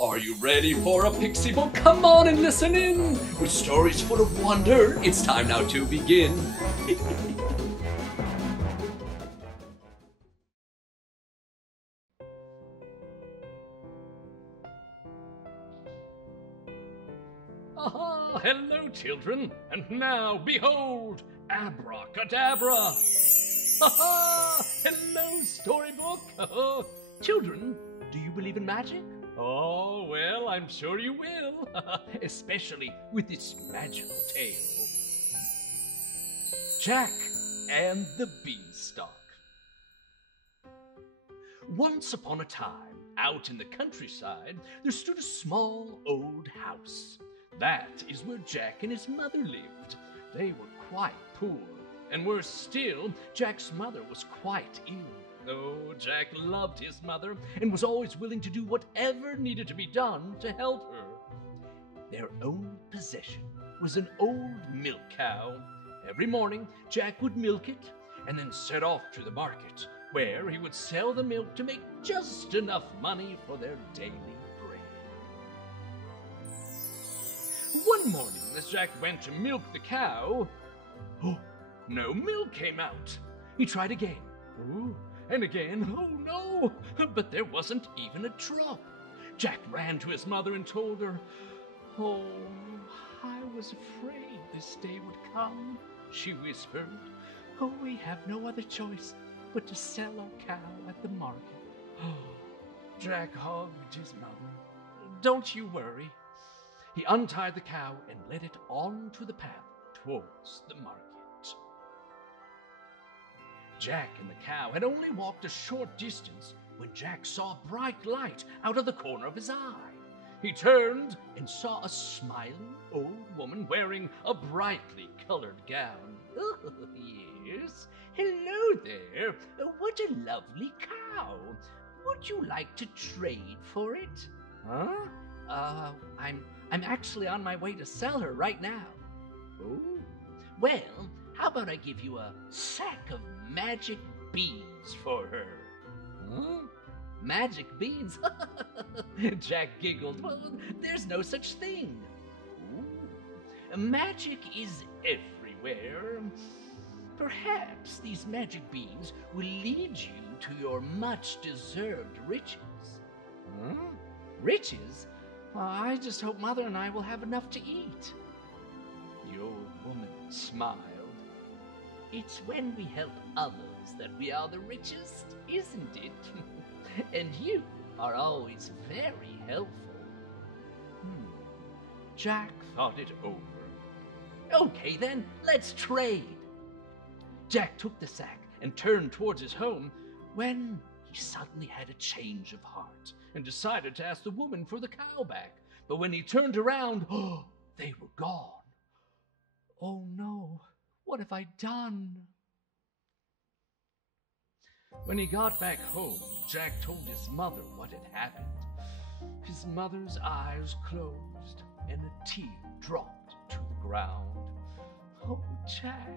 Are you ready for a pixie book? Come on and listen in! With stories full of wonder, it's time now to begin. Aha! Hello, children! And now, behold, abracadabra! Ha-ha! Hello, storybook! Children, do you believe in magic? Oh, well, I'm sure you will. Especially with this magical tale. Jack and the Beanstalk. Once upon a time, out in the countryside, there stood a small old house. That is where Jack and his mother lived. They were quite poor. And worse still, Jack's mother was quite ill. Oh, Jack loved his mother and was always willing to do whatever needed to be done to help her. Their only possession was an old milk cow. Every morning, Jack would milk it and then set off to the market, where he would sell the milk to make just enough money for their daily bread. One morning, as Jack went to milk the cow, no milk came out. He tried again. And again, oh no, but there wasn't even a drop. Jack ran to his mother and told her, "Oh, I was afraid this day would come," she whispered. "Oh, we have no other choice but to sell our cow at the market." Jack hugged his mother. "Don't you worry." He untied the cow and led it onto the path towards the market. Jack and the cow had only walked a short distance when Jack saw a bright light out of the corner of his eye. He turned and saw a smiling old woman wearing a brightly colored gown. "Oh, yes. Hello there. What a lovely cow. Would you like to trade for it?" "Huh? I'm actually on my way to sell her right now." "Oh, well, how about I give you a sack of magic beans for her?" "Huh? Magic beans?" Jack giggled. "Well, there's no such thing." "Ooh, magic is everywhere. Perhaps these magic beans will lead you to your much-deserved riches." "Huh? Riches? I just hope Mother and I will have enough to eat." The old woman smiled. "It's when we help others that we are the richest, isn't it? And you are always very helpful." Jack thought it over. "Okay then, let's trade." Jack took the sack and turned towards his home when he suddenly had a change of heart and decided to ask the woman for the cow back. But when he turned around, they were gone. "Oh no, what have I done?" When he got back home, Jack told his mother what had happened. His mother's eyes closed and a tear dropped to the ground. "Oh, Jack."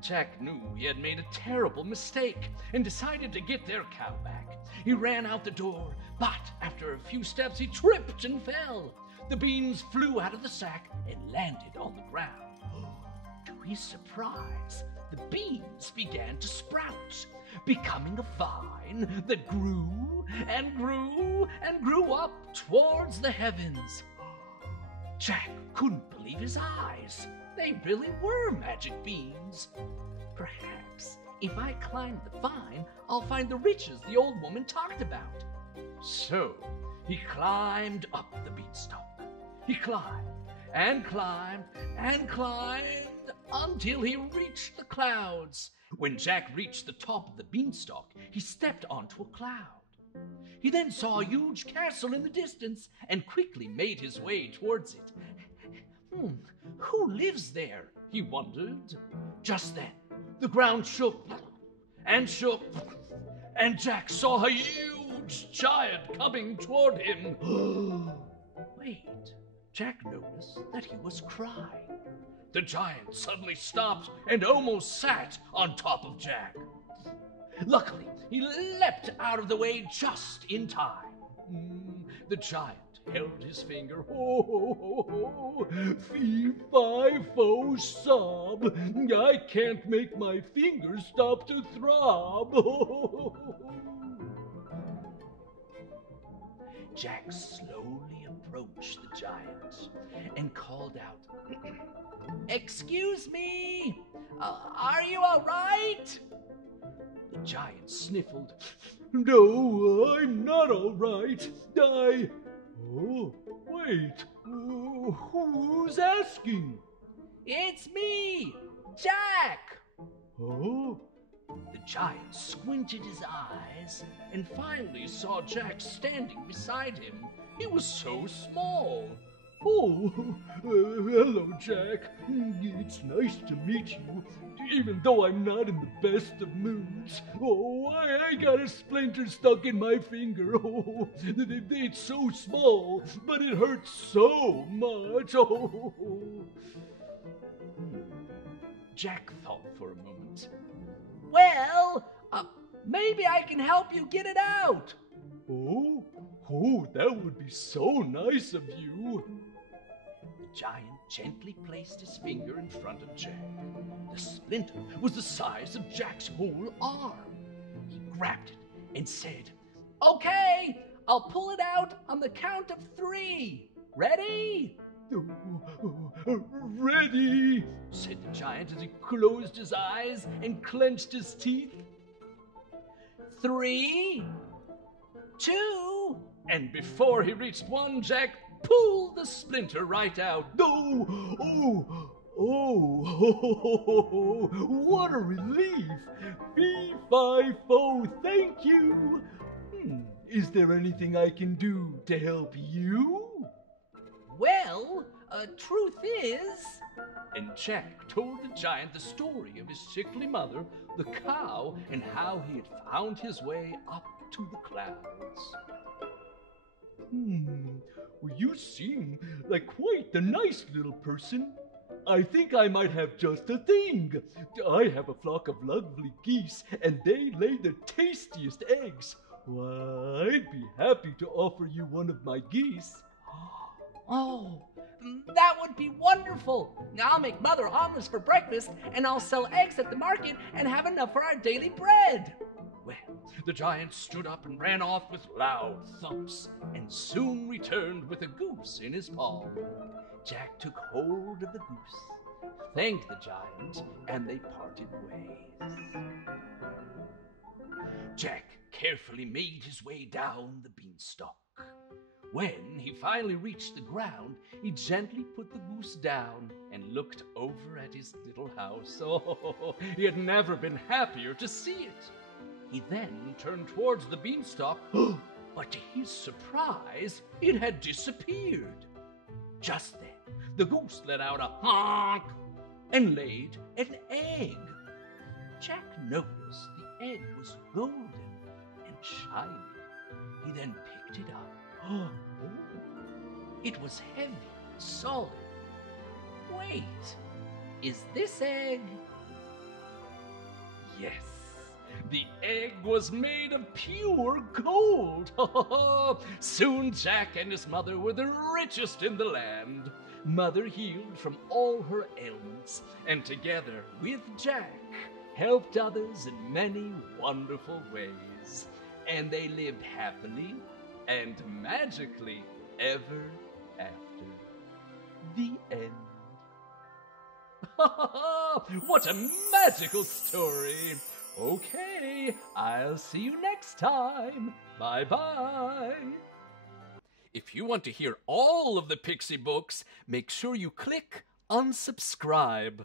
Jack knew he had made a terrible mistake and decided to get their cow back. He ran out the door, but after a few steps he tripped and fell. The beans flew out of the sack and landed on the ground. To his surprise, the beans began to sprout, becoming a vine that grew and grew and grew up towards the heavens. Jack couldn't believe his eyes. They really were magic beans. Perhaps if I climb the vine, I'll find the riches the old woman talked about. So he climbed up the beanstalk. He climbed and climbed and climbed until he reached the clouds. When Jack reached the top of the beanstalk, he stepped onto a cloud. He then saw a huge castle in the distance and quickly made his way towards it. Who lives there? He wondered. Just then, the ground shook, and Jack saw a huge giant coming toward him. Wait, Jack noticed that he was crying. The giant suddenly stopped and almost sat on top of Jack. Luckily, he leapt out of the way just in time. The giant held his finger. Ho, ho, ho, ho. Fee, fi, fo, sob. I can't make my fingers stop to throb. Jack slowly approached the giant and called out, "Excuse me, are you all right?" The giant sniffled. "No, I'm not all right. Oh, wait, who's asking?" "It's me, Jack." Oh. The giant squinted his eyes and finally saw Jack standing beside him. He was so small. "Oh, hello, Jack. It's nice to meet you, even though I'm not in the best of moods. Oh, I got a splinter stuck in my finger. Oh, it's so small, but it hurts so much. Oh." Jack thought for a moment. "Well, maybe I can help you get it out." Oh, that would be so nice of you." The giant gently placed his finger in front of Jack. The splinter was the size of Jack's whole arm. He grabbed it and said, "Okay, I'll pull it out on the count of 3. Ready?" "Ready," said the giant as he closed his eyes and clenched his teeth. 3, 2, and before he reached 1, Jack pulled the splinter right out. Oh, what a relief! Fee, fi, fo, thank you. Is there anything I can do to help you?" "Well, truth is..." And Jack told the giant the story of his sickly mother, the cow, and how he had found his way up to the clouds. Well, you seem like quite the nice little person. I think I might have just the thing. I have a flock of lovely geese, and they lay the tastiest eggs. Well, I'd be happy to offer you one of my geese." "Oh, that would be wonderful. I'll make Mother omelets for breakfast, and I'll sell eggs at the market and have enough for our daily bread." Well, the giant stood up and ran off with loud thumps, and soon returned with a goose in his palm. Jack took hold of the goose, thanked the giant, and they parted ways. Jack carefully made his way down the beanstalk. When he finally reached the ground, he gently put the goose down and looked over at his little house. Oh, he had never been happier to see it. He then turned towards the beanstalk, but to his surprise, it had disappeared. Just then, the goose let out a honk and laid an egg. Jack noticed the egg was golden and shiny. He then picked it up. Oh, it was heavy and solid. Wait, is this egg? Yes, the egg was made of pure gold. Soon Jack and his mother were the richest in the land. Mother healed from all her ailments, and together with Jack, helped others in many wonderful ways. And they lived happily and magically ever after. The end. What a magical story! Okay, I'll see you next time. Bye-bye. If you want to hear all of the Pixie Books, make sure you click unsubscribe.